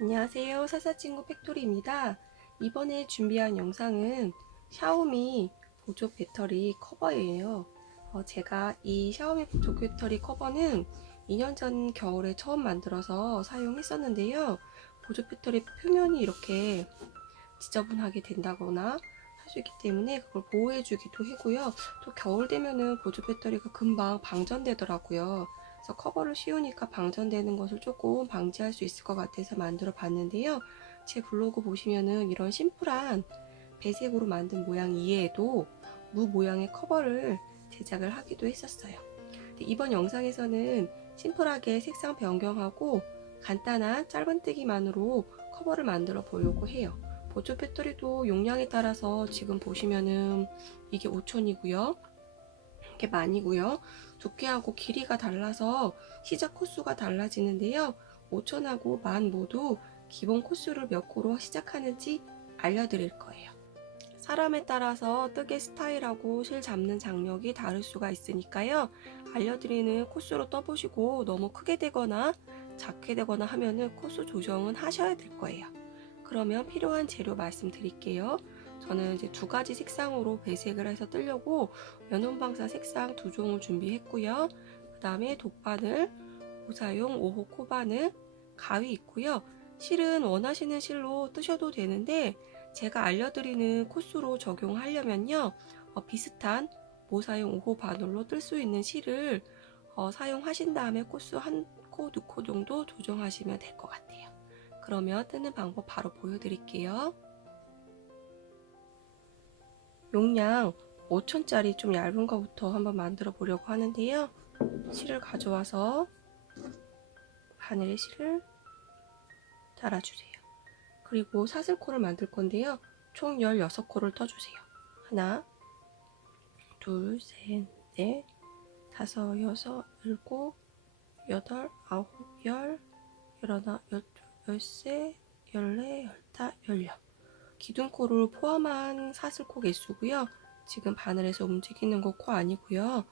안녕하세요. 사사친구 팩토리입니다. 이번에 준비한 영상은 샤오미 보조 배터리 커버예요. 제가 이 샤오미 보조 배터리 커버는 2년 전 겨울에 처음 만들어서 사용했었는데요. 보조 배터리 표면이 이렇게 지저분하게 된다거나 할 수 있기 때문에 그걸 보호해주기도 하고요. 또 겨울 되면은 보조 배터리가 금방 방전되더라고요. 그래서 커버를 씌우니까 방전되는 것을 조금 방지할 수 있을 것 같아서 만들어 봤는데요. 제 블로그 보시면은 이런 심플한 배색으로 만든 모양 이외에도 무 모양의 커버를 제작을 하기도 했었어요. 이번 영상에서는 심플하게 색상 변경하고 간단한 짧은뜨기만으로 커버를 만들어 보려고 해요. 보조 배터리도 용량에 따라서 지금 보시면은 이게 5천이고요. 이게 만이고요. 두께하고 길이가 달라서 시작 코수가 달라지는데요. 5천하고 만 모두 기본 코수를 몇 코로 시작하는지 알려드릴 거예요. 사람에 따라서 뜨개 스타일하고 실 잡는 장력이 다를 수가 있으니까요. 알려드리는 코수로 떠보시고 너무 크게 되거나 작게 되거나 하면은 코수 조정은 하셔야 될 거예요. 그러면 필요한 재료 말씀드릴게요. 저는 이제 두 가지 색상으로 배색을 해서 뜨려고 연온방사 색상 2종을 준비했고요. 그 다음에 돗바늘, 고사용 5호 코바늘, 가위 있고요. 실은 원하시는 실로 뜨셔도 되는데 제가 알려드리는 코스로 적용하려면요. 비슷한 모사용 5호 바늘로 뜰 수 있는 실을 사용하신 다음에 코스 1코, 2코 정도 조정하시면 될 것 같아요. 그러면 뜨는 방법 바로 보여드릴게요. 용량 5천짜리 좀 얇은 거부터 한번 만들어 보려고 하는데요. 실을 가져와서 바늘에 실을 달아주세요. 그리고 사슬코를 만들 건데요. 총 16코를 떠주세요. 하나, 둘, 셋, 넷, 다섯, 여섯, 일곱, 여덟, 아홉, 열, 열하나, 열둘, 열세, 열네, 열다, 열여. 기둥코를 포함한 사슬코 개수고요. 지금 바늘에서 움직이는 거 코 아니고요.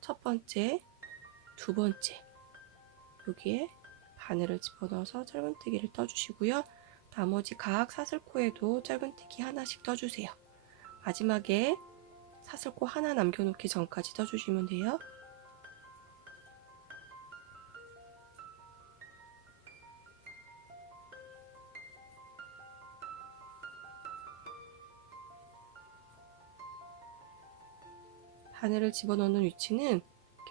첫 번째, 두 번째 여기에 바늘을 집어넣어서 짧은뜨기를 떠주시고요. 나머지 각 사슬코에도 짧은뜨기 하나씩 떠주세요. 마지막에 사슬코 하나 남겨놓기 전까지 떠주시면 돼요. 바늘을 집어넣는 위치는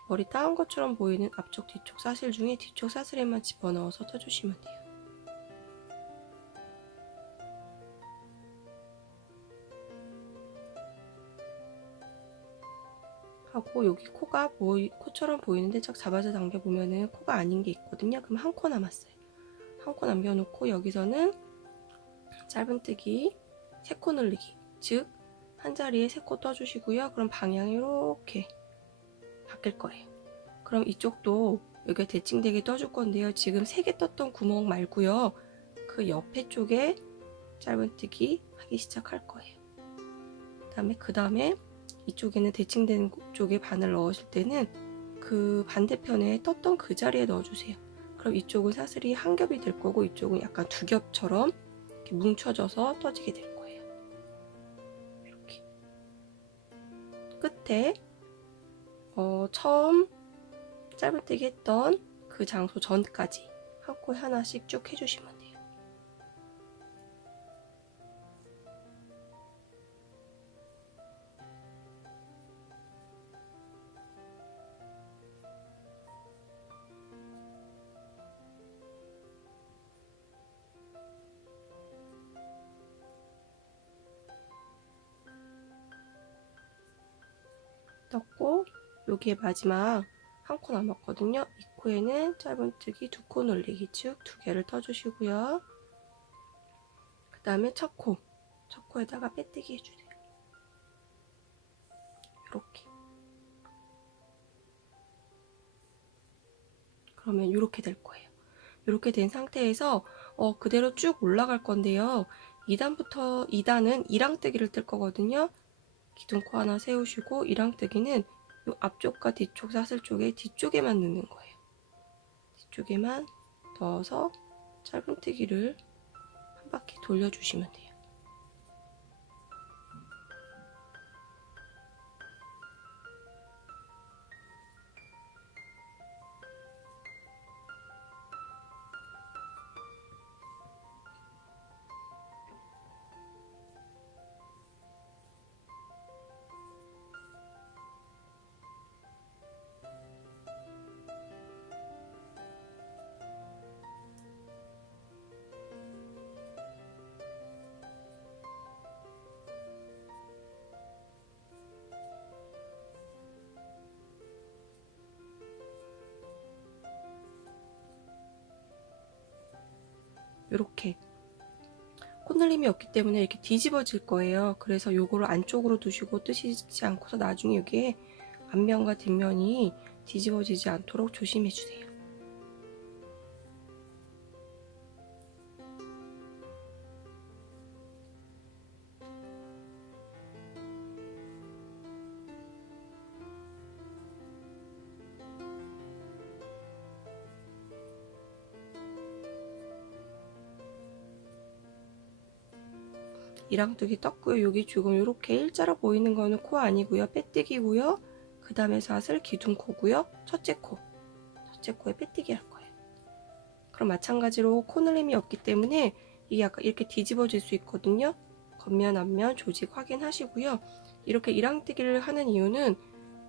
머리 따은 것처럼 보이는 앞쪽 뒤쪽 사슬 중에 뒤쪽 사슬에만 집어넣어서 떠주시면 돼요. 하고 여기 코가 코처럼 보이는데 쫙 잡아서 당겨보면은 코가 아닌 게 있거든요. 그럼 한 코 남았어요. 한 코 남겨놓고 여기서는 짧은뜨기 3코 늘리기, 즉 한 자리에 3코 떠주시고요. 그럼 방향이 이렇게 바뀔 거예요. 그럼 이쪽도 여기에 대칭되게 떠줄 건데요. 지금 3개 떴던 구멍 말고요. 그 옆에 쪽에 짧은뜨기 하기 시작할 거예요. 그 다음에 이쪽에는 대칭된 쪽에 바늘 넣으실 때는 그 반대편에 떴던 그 자리에 넣어주세요. 그럼 이쪽은 사슬이 한 겹이 될 거고 이쪽은 약간 두 겹처럼 이렇게 뭉쳐져서 떠지게 될 거예요. 이렇게 끝에 처음 짧은뜨기 했던 그 장소 전까지 한 코에 하나씩 쭉 해주시면 돼요. 떴고 여기에 마지막 한 코 남았거든요. 이 코에는 짧은뜨기 2코 늘리기 즉 2개를 떠주시고요. 그 다음에 첫 코에다가 빼뜨기 해주세요. 이렇게. 그러면 이렇게 될 거예요. 이렇게 된 상태에서 그대로 쭉 올라갈 건데요. 2단은 이랑뜨기를 뜰 거거든요. 기둥코 하나 세우시고 이랑뜨기는 이 앞쪽과 뒤쪽 사슬 쪽에 뒤쪽에만 넣는 거예요. 뒤쪽에만 넣어서 짧은뜨기를 한 바퀴 돌려주시면 돼요. 이렇게 콧날림이 없기 때문에 이렇게 뒤집어질 거예요. 그래서 요거를 안쪽으로 두시고 뜨시지 않고서 나중에 여기에 앞면과 뒷면이 뒤집어지지 않도록 조심해 주세요. 이랑뜨기 떴고요. 여기 지금 이렇게 일자로 보이는 거는 코 아니고요. 빼뜨기고요. 그 다음에 사슬 기둥코고요. 첫째 코에 빼뜨기 할 거예요. 그럼 마찬가지로 콧날림이 없기 때문에 이게 약간 이렇게 뒤집어질 수 있거든요. 겉면 앞면 조직 확인하시고요. 이렇게 이랑뜨기를 하는 이유는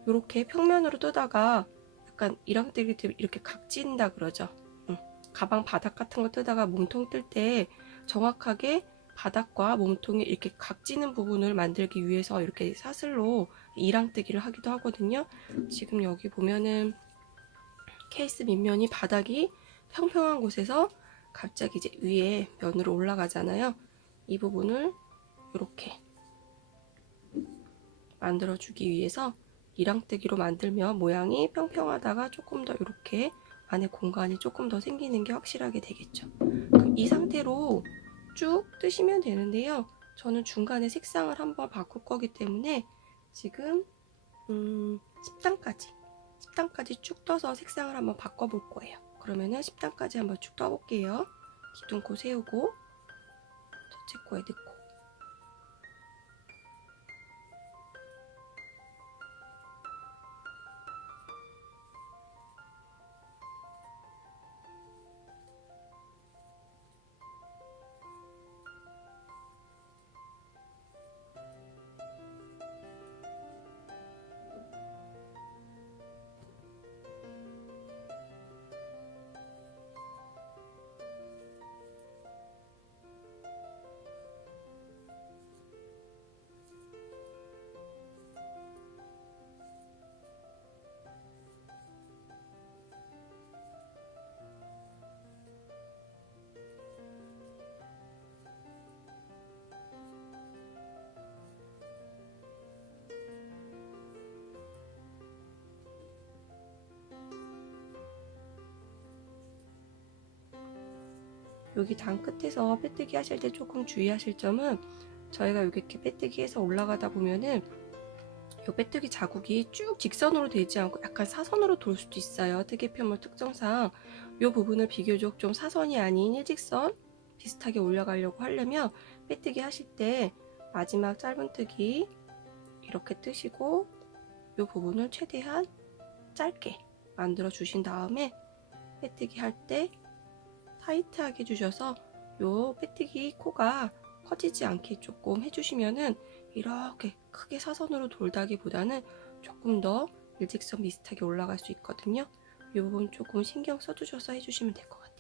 이렇게 평면으로 뜨다가 약간 이랑뜨기 이렇게 각진다 그러죠. 가방 바닥 같은 거 뜨다가 몸통 뜰 때 정확하게 바닥과 몸통이 이렇게 각지는 부분을 만들기 위해서 이렇게 사슬로 이랑뜨기를 하기도 하거든요. 지금 여기 보면은 케이스 밑면이 바닥이 평평한 곳에서 갑자기 이제 위에 면으로 올라가잖아요. 이 부분을 이렇게 만들어주기 위해서 이랑뜨기로 만들면 모양이 평평하다가 조금 더 이렇게 안에 공간이 조금 더 생기는 게 확실하게 되겠죠. 그럼 이 상태로 쭉 뜨시면 되는데요. 저는 중간에 색상을 한번 바꿀 거기 때문에 지금 10단까지 쭉 떠서 색상을 한번 바꿔볼 거예요. 그러면은 10단까지 한번 쭉 떠볼게요. 기둥코 세우고 첫째 코에 넣고 여기 단 끝에서 빼뜨기 하실 때 조금 주의하실 점은 저희가 여기 이렇게 빼뜨기 해서 올라가다 보면은 이 빼뜨기 자국이 쭉 직선으로 되지 않고 약간 사선으로 돌 수도 있어요. 뜨개편물 특성상 이 부분을 비교적 좀 사선이 아닌 일직선 비슷하게 올라가려고 하려면 빼뜨기 하실 때 마지막 짧은뜨기 이렇게 뜨시고 이 부분을 최대한 짧게 만들어 주신 다음에 빼뜨기 할 때 타이트하게 해주셔서 요 빼뜨기 코가 커지지 않게 조금 해주시면은 이렇게 크게 사선으로 돌다기보다는 조금 더 일직선 비슷하게 올라갈 수 있거든요. 이 부분 조금 신경 써주셔서 해주시면 될 것 같아요.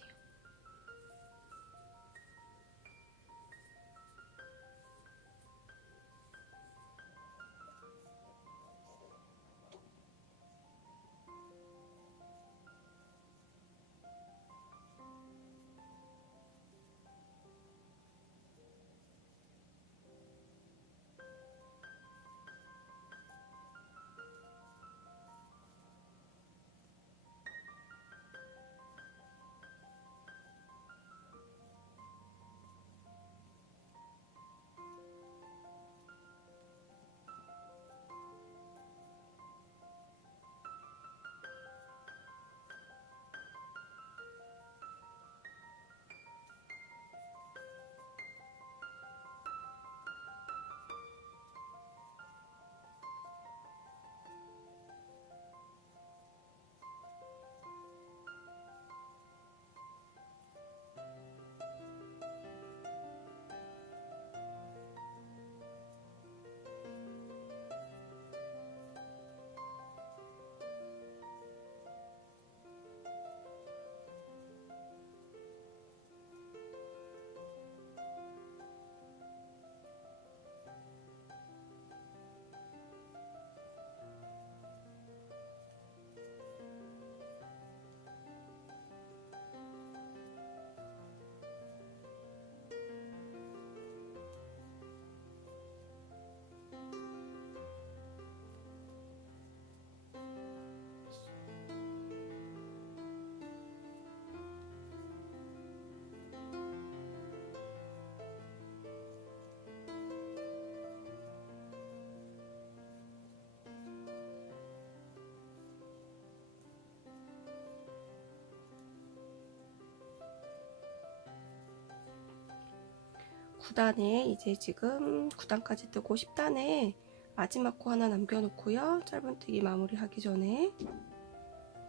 9단에 이제 지금 9단까지 뜨고 10단에 마지막 코 하나 남겨놓고요. 짧은뜨기 마무리하기 전에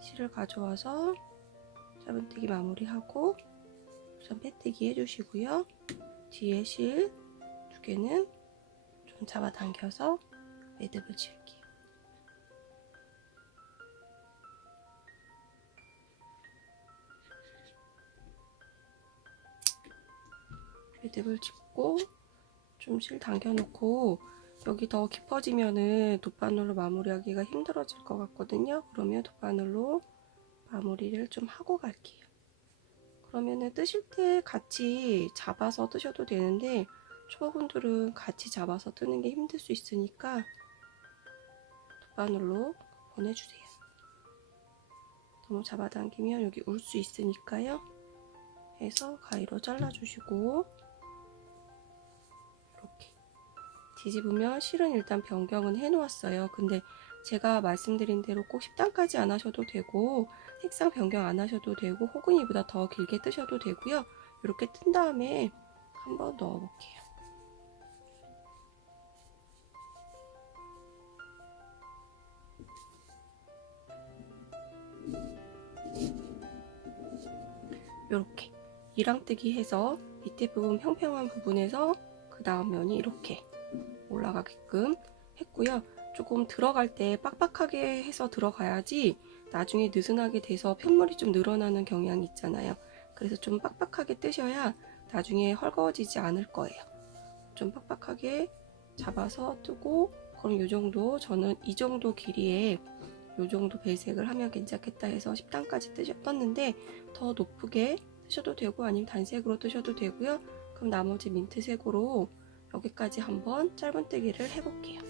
실을 가져와서 짧은뜨기 마무리하고 우선 빼뜨기 해주시고요. 뒤에 실 2개는 좀 잡아당겨서 매듭을 지을게요. 매듭을 짚고 좀 실 당겨놓고 여기 더 깊어지면은 돗바늘로 마무리하기가 힘들어질 것 같거든요. 그러면 돗바늘로 마무리를 좀 하고 갈게요. 그러면은 뜨실 때 같이 잡아서 뜨셔도 되는데 초보분들은 같이 잡아서 뜨는 게 힘들 수 있으니까 돗바늘로 보내주세요. 너무 잡아당기면 여기 울 수 있으니까요. 해서 가위로 잘라주시고 이렇게 뒤집으면 실은 일단 변경은 해놓았어요. 근데 제가 말씀드린 대로 꼭 10단까지 안 하셔도 되고 색상 변경 안 하셔도 되고 혹은 이보다 더 길게 뜨셔도 되고요. 이렇게 뜬 다음에 한번 넣어볼게요. 이렇게 이랑뜨기 해서 밑에 부분 평평한 부분에서 그 다음 면이 이렇게 올라가게끔 했고요. 조금 들어갈 때 빡빡하게 해서 들어가야지 나중에 느슨하게 돼서 편물이 좀 늘어나는 경향이 있잖아요. 그래서 좀 빡빡하게 뜨셔야 나중에 헐거워지지 않을 거예요. 좀 빡빡하게 잡아서 뜨고 그럼 이 정도, 저는 이 정도 길이에 이 정도 배색을 하면 괜찮겠다 해서 10단까지 떴는데 더 높게 뜨셔도 되고 아니면 단색으로 뜨셔도 되고요. 그럼 나머지 민트색으로 여기까지 한번 짧은뜨기를 해볼게요.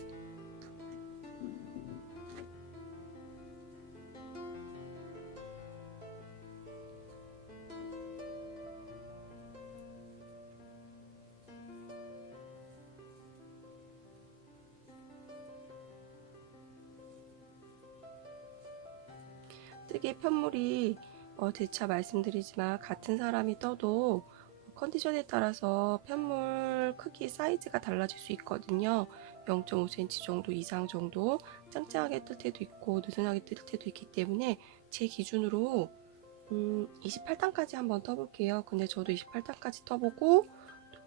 뜨개 편물이 재차 말씀드리지만 같은 사람이 떠도 컨디션에 따라서 편물 크기 사이즈가 달라질 수 있거든요. 0.5cm 정도 이상 정도 짱짱하게 뜰 때도 있고 느슨하게 뜰 때도 있기 때문에 제 기준으로 28단까지 한번 떠볼게요. 근데 저도 28단까지 떠보고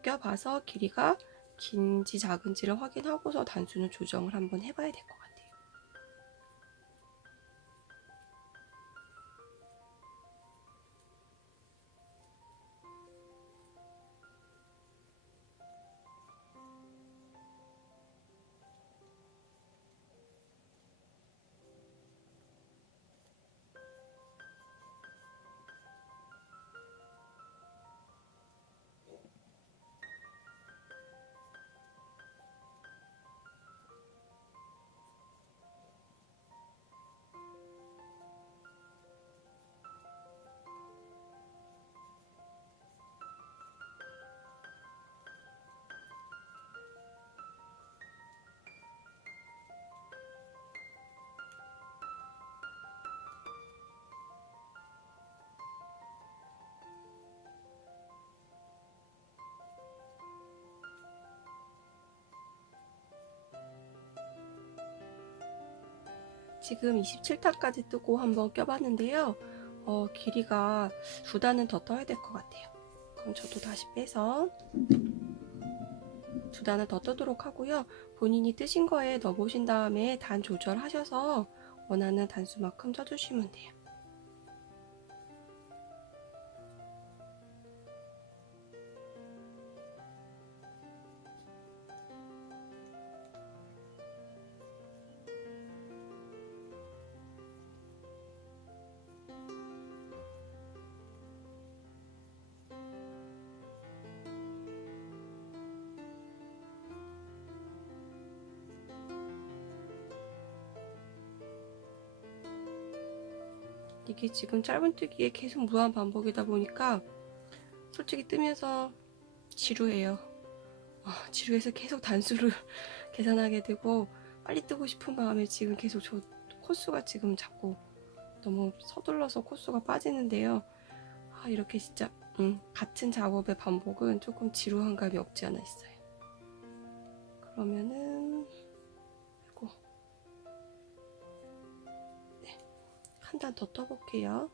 껴봐서 길이가 긴지 작은지를 확인하고서 단수는 조정을 한번 해봐야 될 것 같아요. 지금 27단까지 뜨고 한번 껴봤는데요. 길이가 2단은 더 떠야 될 것 같아요. 그럼 저도 다시 빼서 2단은 더 뜨도록 하고요. 본인이 뜨신 거에 넣어보신 다음에 단 조절하셔서 원하는 단수만큼 쳐주시면 돼요. 이게 지금 짧은뜨기에 계속 무한 반복이다 보니까 솔직히 뜨면서 지루해요. 지루해서 계속 단수를 계산하게 되고 빨리 뜨고 싶은 마음에 지금 계속 저 코수가 지금 자꾸 너무 서둘러서 코수가 빠지는데요. 이렇게 진짜 같은 작업의 반복은 조금 지루한 감이 없지 않아 있어요. 그러면은 이거 네, 한 단 더 떠볼게요.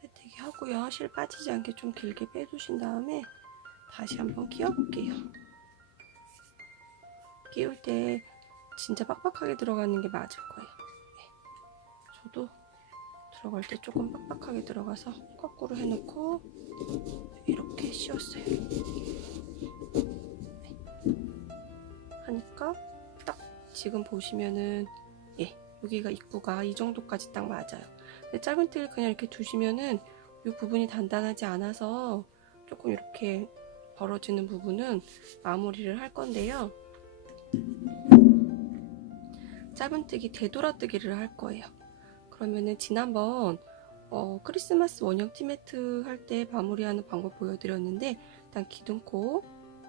빼뜨기 하고요. 실 빠지지 않게 좀 길게 빼두신 다음에 다시 한번 끼워볼게요. 끼울 때 진짜 빡빡하게 들어가는 게 맞을 거예요. 네. 저도 들어갈 때 조금 빡빡하게 들어가서 거꾸로 해놓고 이렇게 씌웠어요. 네. 하니까 딱 지금 보시면은 여기가 입구가 이 정도까지 딱 맞아요. 근데 짧은뜨기를 그냥 이렇게 두시면은 이 부분이 단단하지 않아서 조금 이렇게 벌어지는 부분은 마무리를 할 건데요. 짧은뜨기 되돌아뜨기를 할 거예요. 그러면은 지난번 크리스마스 원형 티매트 할 때 마무리하는 방법 보여드렸는데 일단 기둥코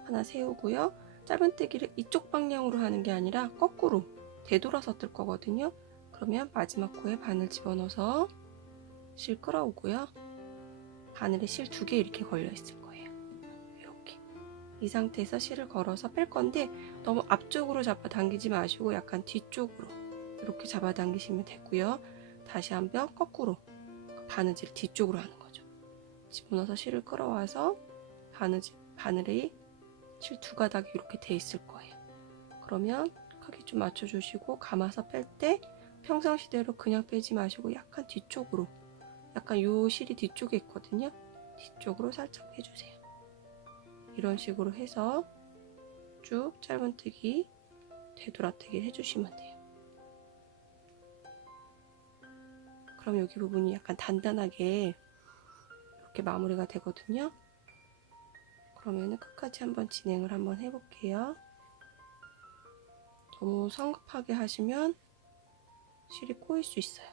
하나 세우고요. 짧은뜨기를 이쪽 방향으로 하는 게 아니라 거꾸로 되돌아서 뜰 거거든요. 그러면 마지막 코에 바늘 집어넣어서 실 끌어오고요. 바늘에 실 2개 이렇게 걸려 있을 거예요. 이렇게 이 상태에서 실을 걸어서 뺄 건데 너무 앞쪽으로 잡아당기지 마시고 약간 뒤쪽으로 이렇게 잡아당기시면 되고요. 다시 한번 거꾸로 바느질 뒤쪽으로 하는 거죠. 집어넣어서 실을 끌어와서 바늘에 실 2가닥이 이렇게 돼 있을 거예요. 그러면 크기 좀 맞춰주시고 감아서 뺄 때 평상시대로 그냥 빼지 마시고 약간 뒤쪽으로, 약간 요 실이 뒤쪽에 있거든요. 뒤쪽으로 살짝 빼주세요. 이런 식으로 해서 쭉 짧은뜨기, 되돌아뜨기 해주시면 돼요. 그럼 여기 부분이 약간 단단하게 이렇게 마무리가 되거든요. 그러면 끝까지 한번 진행을 한번 해볼게요. 너무 성급하게 하시면 실이 꼬일 수 있어요.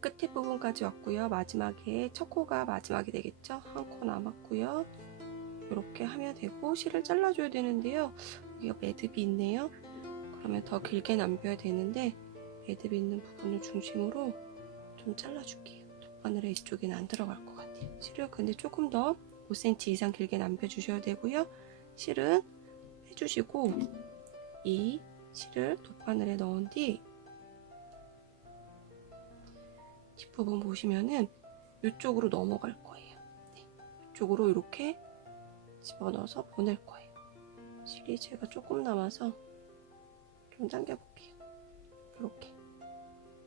끝에 부분까지 왔고요. 마지막에 첫 코가 마지막이 되겠죠. 한 코 남았고요. 이렇게 하면 되고 실을 잘라줘야 되는데요. 여기가 매듭이 있네요. 그러면 더 길게 남겨야 되는데 매듭 있는 부분을 중심으로 좀 잘라줄게요. 돗바늘에 이쪽에는 안 들어갈 것 같아요. 실을 근데 조금 더 5cm 이상 길게 남겨주셔야 되고요. 실은 빼주시고 이 실을 돗바늘에 넣은 뒤 뒷부분 보시면은 이쪽으로 넘어갈 거예요. 네, 이쪽으로 이렇게 집어넣어서 보낼 거예요. 실이 제가 조금 남아서 좀 당겨볼게요. 이렇게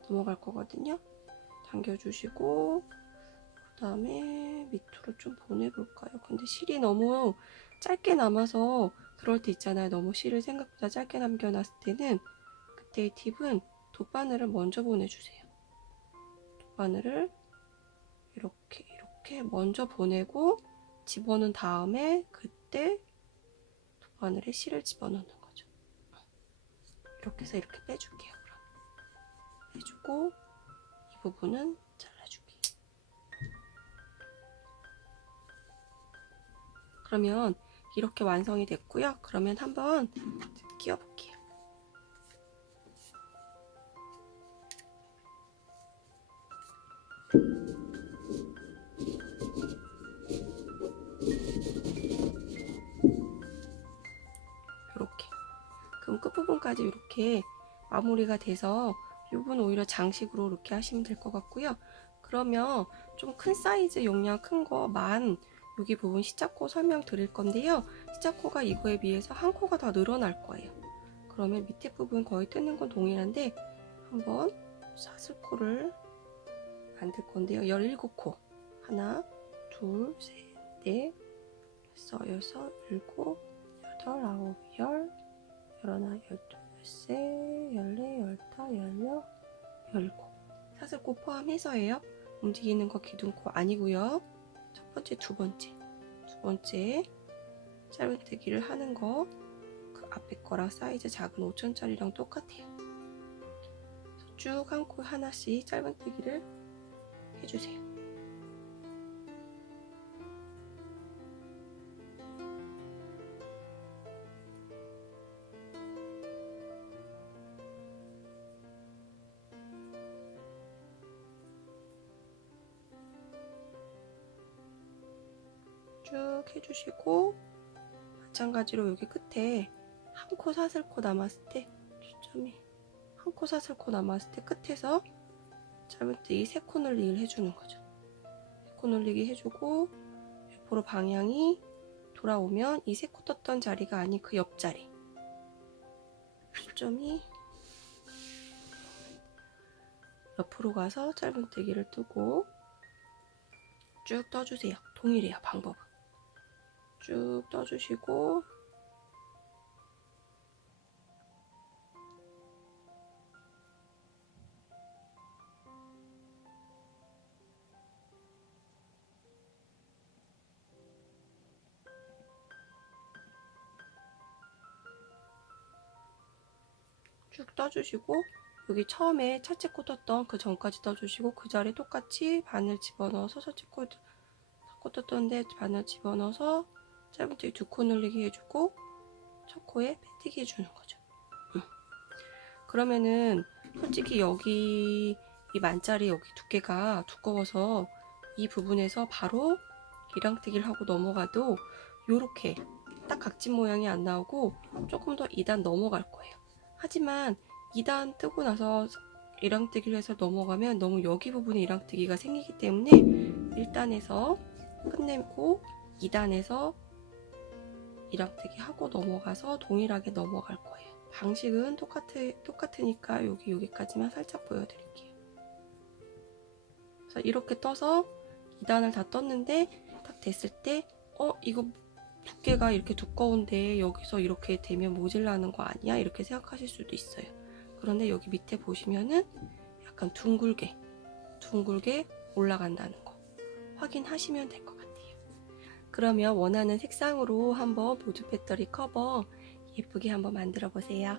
넘어갈 거거든요. 당겨주시고 그다음에 밑으로 좀 보내볼까요? 근데 실이 너무 짧게 남아서 그럴 때 있잖아요. 너무 실을 생각보다 짧게 남겨놨을 때는 그때의 팁은 돗바늘을 먼저 보내주세요. 돗바늘을 이렇게 먼저 보내고 집어넣은 다음에 그때 돗바늘에 실을 집어넣는 거죠. 이렇게 해서 이렇게 빼줄게요. 그럼 빼주고 이 부분은 잘라주기. 그러면 이렇게 완성이 됐고요. 그러면 한번 끼워볼게요. 이렇게. 그럼 끝부분까지 이렇게 마무리가 돼서 이 부분 오히려 장식으로 이렇게 하시면 될 것 같고요. 그러면 좀 큰 사이즈 용량 큰 거만 여기 부분 시작코 설명 드릴 건데요. 시작코가 이거에 비해서 한 코가 더 늘어날 거예요. 그러면 밑에 부분 거의 뜯는 건 동일한데 한번 사슬코를 만들 건데요. 17코. 하나, 둘, 셋, 넷, 다섯, 여섯, 일곱, 여덟, 아홉, 열, 열하나, 열둘, 열세, 열네, 열다, 열여, 열일곱. 사슬코 포함해서예요. 움직이는 거 기둥코 아니고요. 첫 번째, 두 번째 짧은뜨기를 하는 거 그 앞에 거랑 사이즈 작은 5천짜리랑 똑같아요. 쭉 한 코 하나씩 짧은뜨기를 해주세요. 쭉 해주시고 마찬가지로 여기 끝에 한 코 사슬코 남았을 때 초점이 한 코 사슬코 남았을 때 끝에서 짧은뜨기 3코 늘리기를 해주는 거죠. 3코 늘리기 해주고 옆으로 방향이 돌아오면 이 3코 떴던 자리가 아닌 그 옆자리 초점이 옆으로 가서 짧은뜨기를 뜨고 쭉 떠주세요. 동일해요. 방법은. 쭉 떠주시고 쭉 떠주시고 여기 처음에 첫째 코 떴던 그 전까지 떠주시고 그 자리에 똑같이 바늘 집어넣어서 첫째 코 떴던데 바늘 집어넣어서 짧은뜨기 2코 늘리기 해주고 첫 코에 빼뜨기 해주는 거죠. 그러면은 솔직히 여기 이 만짜리 여기 두께가 두꺼워서 이 부분에서 바로 기랑뜨기를 하고 넘어가도 요렇게 딱 각진 모양이 안 나오고 조금 더 2단 넘어갈 거예요. 하지만 2단 뜨고 나서 이랑뜨기를 해서 넘어가면 너무 여기 부분에 이랑뜨기가 생기기 때문에 1단에서 끝내고 2단에서 이랑뜨기 하고 넘어가서 동일하게 넘어갈 거예요. 방식은 똑같으니까 여기까지만 살짝 보여드릴게요. 그래서 이렇게 떠서 2단을 다 떴는데 딱 됐을 때 이거 두께가 이렇게 두꺼운데 여기서 이렇게 되면 모질라는 거 아니야? 이렇게 생각하실 수도 있어요. 그런데 여기 밑에 보시면은 약간 둥글게 올라간다는 거 확인하시면 될 것 같아요. 그러면 원하는 색상으로 한번 보조 배터리 커버 예쁘게 한번 만들어 보세요.